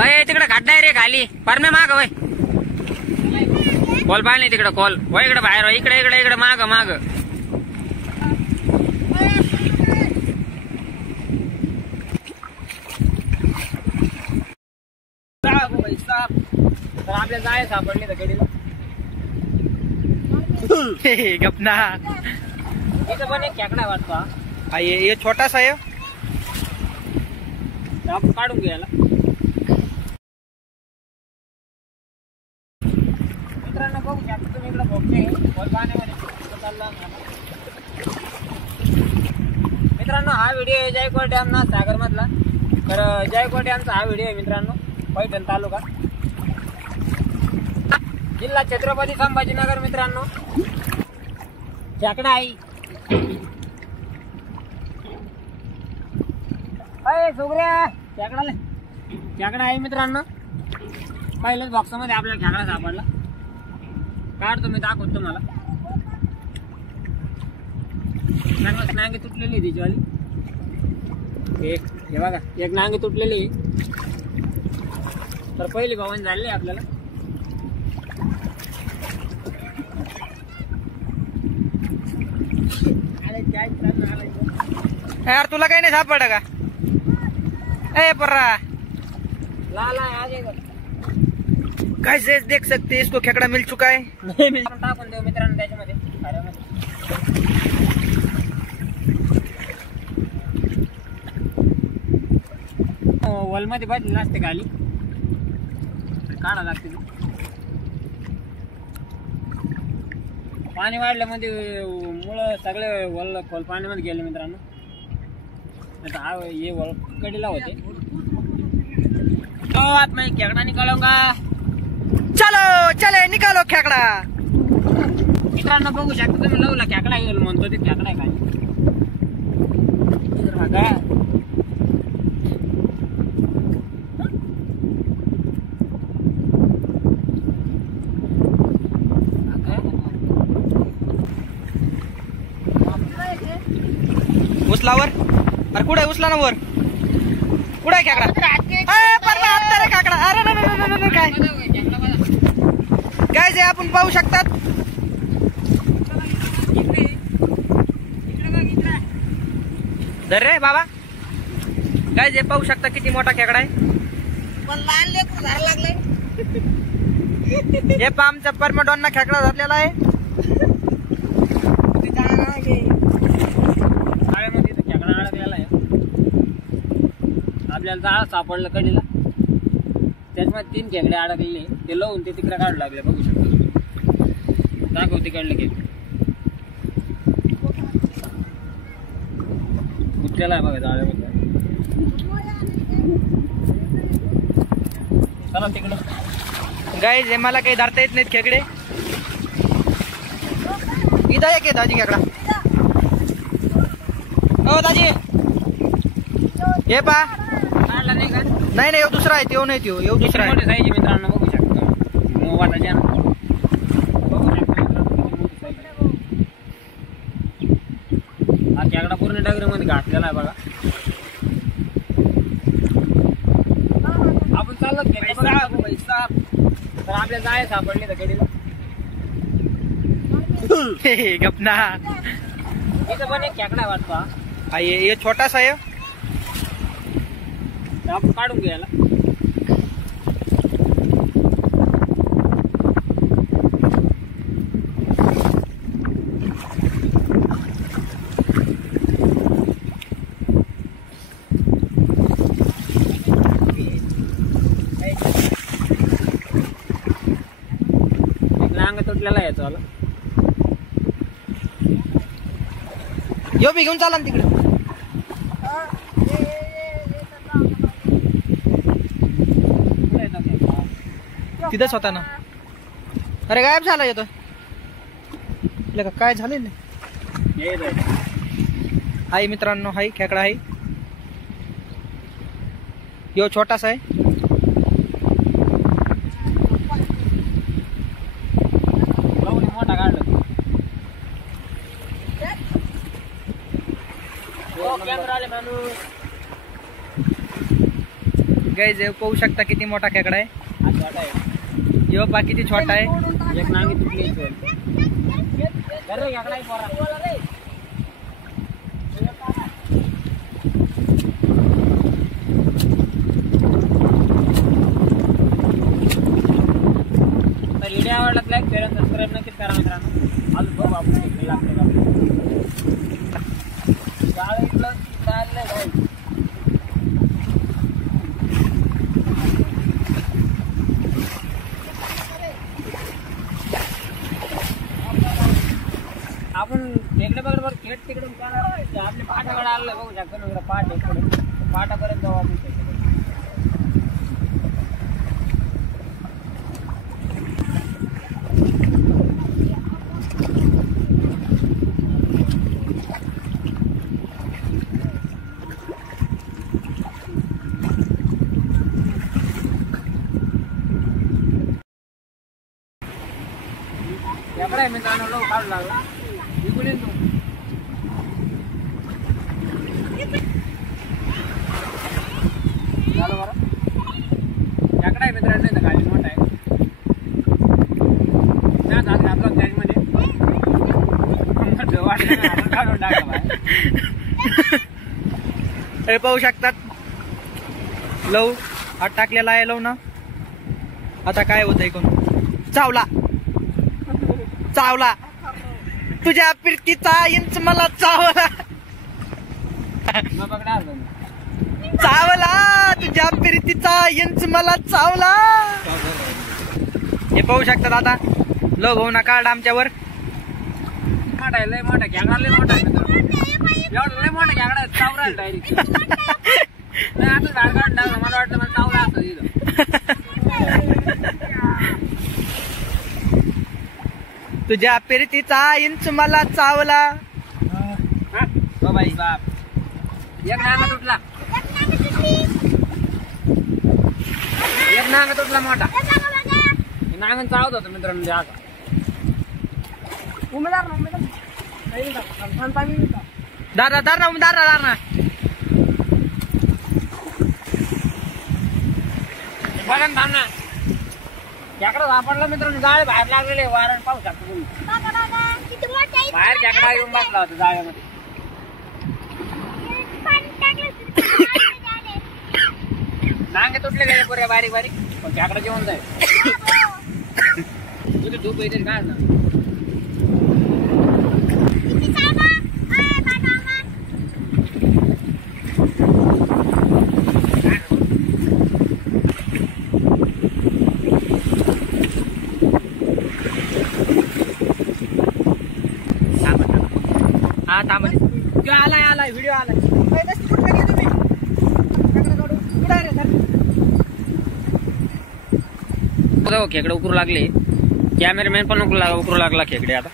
अय तिकडे खड्डा आहे रे खाली परमे माग वय कॉल पाहिजे तिकडे कॉल वय इकडे बाहेर इकडे इकडे इकडे माग माग तर आपल्या जाय सापडली तर गडीला गपना इथं पण एक खेकडा वाटतो हा ये छोटासा आहे आपण काढून घ्यायला मित्रांनो बघू शकता तुम्ही इकडे भोगते खोल पाण्यामध्ये चालला मित्रांनो हा व्हिडिओ आहे जायकवाडी डॅम ना सागर मधला तर जायकवाडी डॅमचा हा व्हिडिओ आहे मित्रांनो पैठण तालुका जिल्हा छत्रपती संभाजीनगर मित्रांनो खेकडा आहे अय सुगऱ्या खेकडा आहे मित्रांनो पहिल्याच बॉक्समध्ये आपल्याला खेकडा सापडला काढतो मी दाखवतो तुम्हाला नांगी तुटलेली तिचीवाली एक हे बघा एक नांगी तुटलेली तर पहिली भावनी झाली आपल्याला यार तुला काही नाही सापड का ए पर्रा लाला आज कैसे देख सकते हैं इसको खेकड़ा मिल चुका है आपण टाकून देऊ मित्रांनो त्याच्यामध्ये वलमध्ये बाजली नसते खाली काढा लागते पाणी वाढल्यामध्ये मुळे सगळे वल खोल पाण्यामध्ये गेले मित्रांनो आता हा ये वल कडीला होते तो आत मैं खेकडा निकालूंगा चलो चले निकालो खेकड़ा मित्रांनो बघू शकता तुम्ही लवला खेकडा येईल म्हणतो ते खेकडा आहे काय उचलावर अरे कुठे उचला ना वर कुठे खेकडा रे खेकडा अरे काय काय जे आपण पाहू शकतात धर रे बाबा काय जे पाहू शकता किती मोठा खेकडा आहे पण लहान लेकरू धरायला लागले हे पा आमचा परमडॉनना खेकडा धरलेला आहे आपल्याला जाळ सापडलं कडीला त्याच्यामध्ये 3 खेकडे अडकलेले ते लावून ते तिकडे काढू लागले बघू शकतो दाखव तिकडलं गेले कुठल्याला आहे बघा जाळ्यामध्ये चला तिकडं गाइस हे मला काही धरता येत नाहीत खेकडे इथं एक आहे दाजी खेकडा हो दाजी हे पा काढला नाही का नाही नाही दुसरा आहे तो नाही तो दुसरा आहे मोठे साईज मित्रांनो बघू शकतो मोबाईलच्या बघू शकतो हा खेकडा पूर्ण डगरीमध्ये घातलेला आहे बघा आपण चालत पैसा तर आपल्या जाय सापडले तर कडीला गपना इथं पण एक खेकडा वाटतो हा ये छोटासा आहे आपण काढून घ्यायला नांग तुटलेला यायचं वाला यो बी घेऊन चाला ना तिकडे तिथंच होता ना अरे गायब झाला येतो काय झालेलं हाय मित्रांनो हाय खेकडा आहे यो छोटासा आहे मोठा काढला कॅमेरा आले माणूस गाईज पाहू शकता किती मोठा खेकडा आहे. हा छोटा आहे. यो बा किती छोटा आहे. एक नांगी तुटली खेकडा आहे पोरा. व्हिडिओ आवडला लाईक शेअर आणि सबस्क्राईब नक्कीच करा मित्रांनो. अजून बघू आपण किती लागते का. जाळ इथलं चाललंय भाई. आपण तिकडे बरोबर खेट तिकडे आपल्या पाठाकडे आलं बघू शकतो ना. पाठ इकडे पाठापर्यंत जाऊ आपण तिकडे. एवढा मित्रांनो लोक काढू लागला. इकडून येतो झालं बरं. एकडा आहे मित्रांनो. इथं गाडी मोठा आहे. त्या हात घातला त्यामध्ये काढून टाकला. हे पाहू शकतात लव हात टाकलेला आहे. लव ना आता काय होत ऐकून. चावला चावला तुझ्या फिरतीचा इंच मला चावला. चावला तुझ्या फिरतीचा इंच मला चावला. हे पाहू शकतात आता लो भाऊ ना काढ आमच्यावर. मोठा आहे लय मोठा खेकडा. लय मोठा आहे एवढा लय मोठा खेकडा चावला डायरेक्ट. नाही आता झाड काढून टाकलं. मला वाटलं मला चावला असं तिथं. तुझ्या फिरतीचा इंच मला चावला. बाई बाप. एक नांगा तुटला. एक नांगा तुटला मोठा. नांगण चावत होतं मित्रांनो. जागा दादा दार ना बघा ना थांब ना. खेकडा सापडला मित्रांनो. जाळे बाहेर लागलेले वारण पाहू शकतो तुम्ही. बाहेर खेकडा येऊन बसला होता जाळ्यामध्ये. नांगे तुटले गेले पुरे बारीक बारीक. पण खेकडा जेवण जाईल. तुझी धूप येते काय ना. हा थांबा. आलाय व्हिडिओ आलाय. खेकडे उकरू लागले. कॅमेरामॅन पण उकरू लागला खेकडे. आता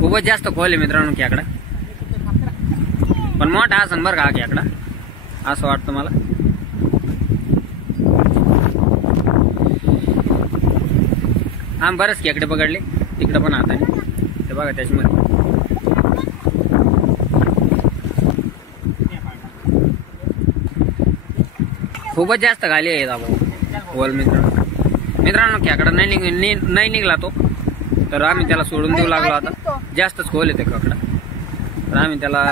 खूपच जास्त खोल आहे मित्रांनो खेकडा. पण मोठा असं बरं का हा खेकडा असं वाटतं मला. हा बरंच खेकडे पकडले तिकडे पण आता ते बघा त्याच्यामध्ये. खूपच जास्त खाली आहे दाबा खोल मित्रांनो. खेकडा नाही निघला तो. तर आम्ही त्याला सोडून देऊ लागलो. आता जास्तच खोल आहे ते खेकडा. तर आम्ही त्याला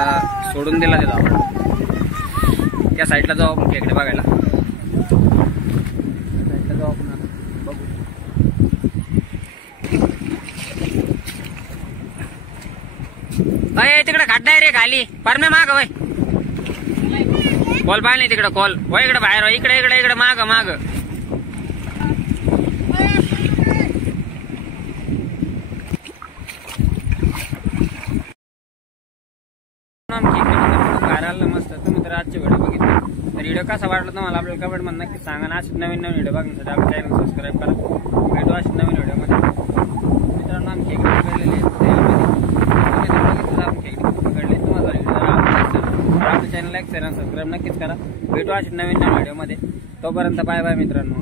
सोडून दिला ते दाबा. त्या साईडला जाऊ आपण खेकडे बघायला. साईडला जाऊ आपण आता बघू. अय तिकडे खड्डा आहे रे खाली. परमे माग वय कॉल पाहिजे तिकडे. कॉल व इकडे बाहेर. इकडे इकडे इकडे माग माग. घराला मस्त. तुम्ही तर आजचे व्हिडिओ बघितले. तर व्हिडिओ कसा वाटला तुम्हाला आपल्याला कमेंट मध्ये नक्की सांगा. ना असे नवीन व्हिडिओ बघण्यासाठी आपल्या चॅनल सबस्क्राईब करा. भेटू अशी नवीन व्हिडिओ मध्ये. मित्रांनो आम्ही खेकडे पकडलेले पकडले. तुम्हाला आपल्या चॅनल लाईक शेअर आणि सबस्क्राईब नक्कीच करा. भेटू अशी नवीन व्हिडिओ मध्ये. तोपर्यंत बाय बाय मित्रांनो.